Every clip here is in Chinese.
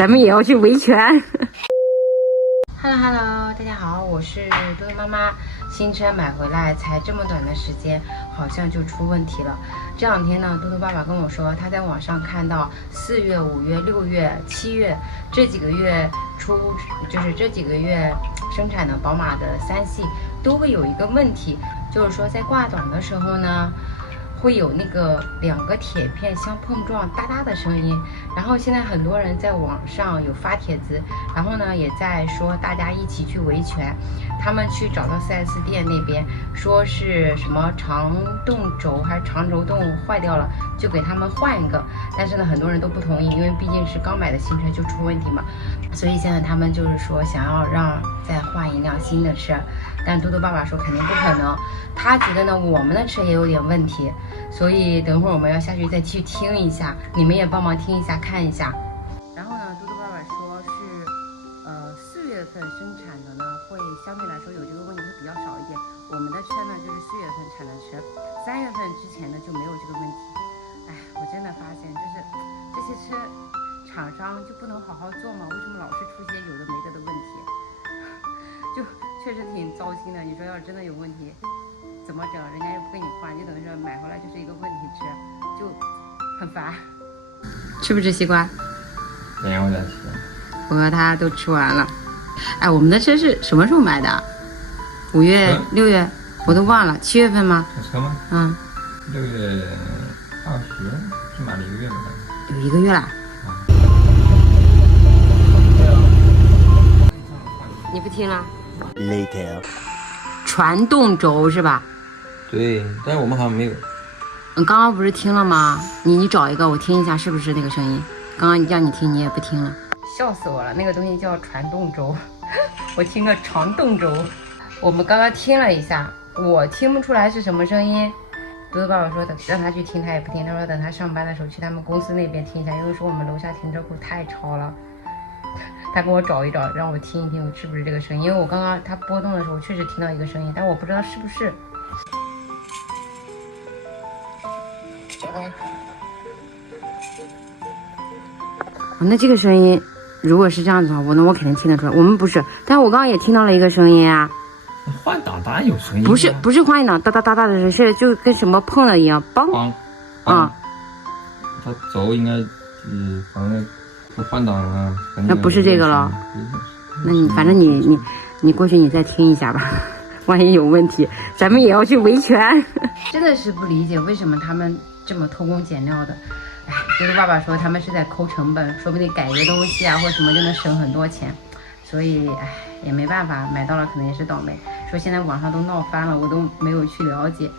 咱们也要去维权。Hello， 大家好，我是多多妈妈。新车买回来才这么短的时间，好像就出问题了。这两天呢，多多爸爸跟我说，他在网上看到4月、5月、6月、7月这几个月生产的宝马的3系都会有一个问题，就是说在挂档的时候呢，会有那个2个铁片相碰撞哒哒的声音。然后现在很多人在网上有发帖子，然后呢也在说大家一起去维权。他们去找到 4S 店那边，说是什么长动轴还是长轴动坏掉了，就给他们换一个。但是呢，很多人都不同意，因为毕竟是刚买的新车就出问题嘛。所以现在他们就是说想要让再换一辆新的车，但多多爸爸说肯定不可能。他觉得呢，我们的车也有点问题，所以等会儿我们要下去再去听一下，你们也帮忙听一下看一下。然后呢，多多爸爸说是4月份生产的呢，会相对来说有这个问题会比较少一点。我们的车呢就是4月份产的车，3月份之前呢就没有这个问题。哎，我真的发现就是这些车厂商就不能好好做吗？为什么老是出些有的没的的问题？就确实挺糟心的。你说要是真的有问题怎么整？人家又不给你换，就等于说买回来就是一个问题车，就很烦。吃不吃西瓜？没有在吃。我和他都吃完了。哎，我们的车是什么时候买的？5月、6月，我都忘了。7月份吗？这车吗？嗯。6月20，是买了1个月了。有1个月啦。你不听了 ？Later。传动轴是吧？对，但是我们好像没有。刚刚不是听了吗？你找一个我听一下，是不是那个声音？刚刚让你听，你也不听了，笑死我了。那个东西叫传动轴，我听个长动轴。我们刚刚听了一下，我听不出来是什么声音。多多爸爸说等让他去听，他也不听。他说等他上班的时候去他们公司那边听一下，因为说我们楼下停车库太吵了。他给我找一找，让我听一听是不是这个声音。因为我刚刚他波动的时候确实听到一个声音，但我不知道是不是。那这个声音如果是这样子的话，我肯定听得出来。我们不是，但我刚刚也听到了一个声音啊。换挡当然有声音。不是换挡哒哒哒哒的声音，是就跟什么碰了一样，梆。啊。它轴应该反正不换挡啊。那不是这个了。那你反正你过去你再听一下吧，万一有问题，咱们也要去维权。真的是不理解为什么他们这么偷工减料的。哎，多多爸爸说他们是在抠成本，说不定改一个东西啊或什么就能省很多钱，所以哎也没办法，买到了可能也是倒霉。说现在网上都闹翻了，我都没有去了解。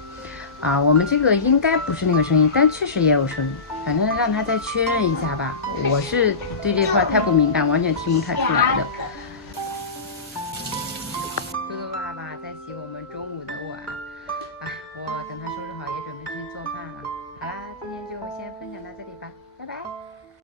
啊，我们这个应该不是那个声音，但确实也有声音，反正让他再确认一下吧。我是对这块太不敏感，完全听不太出来的。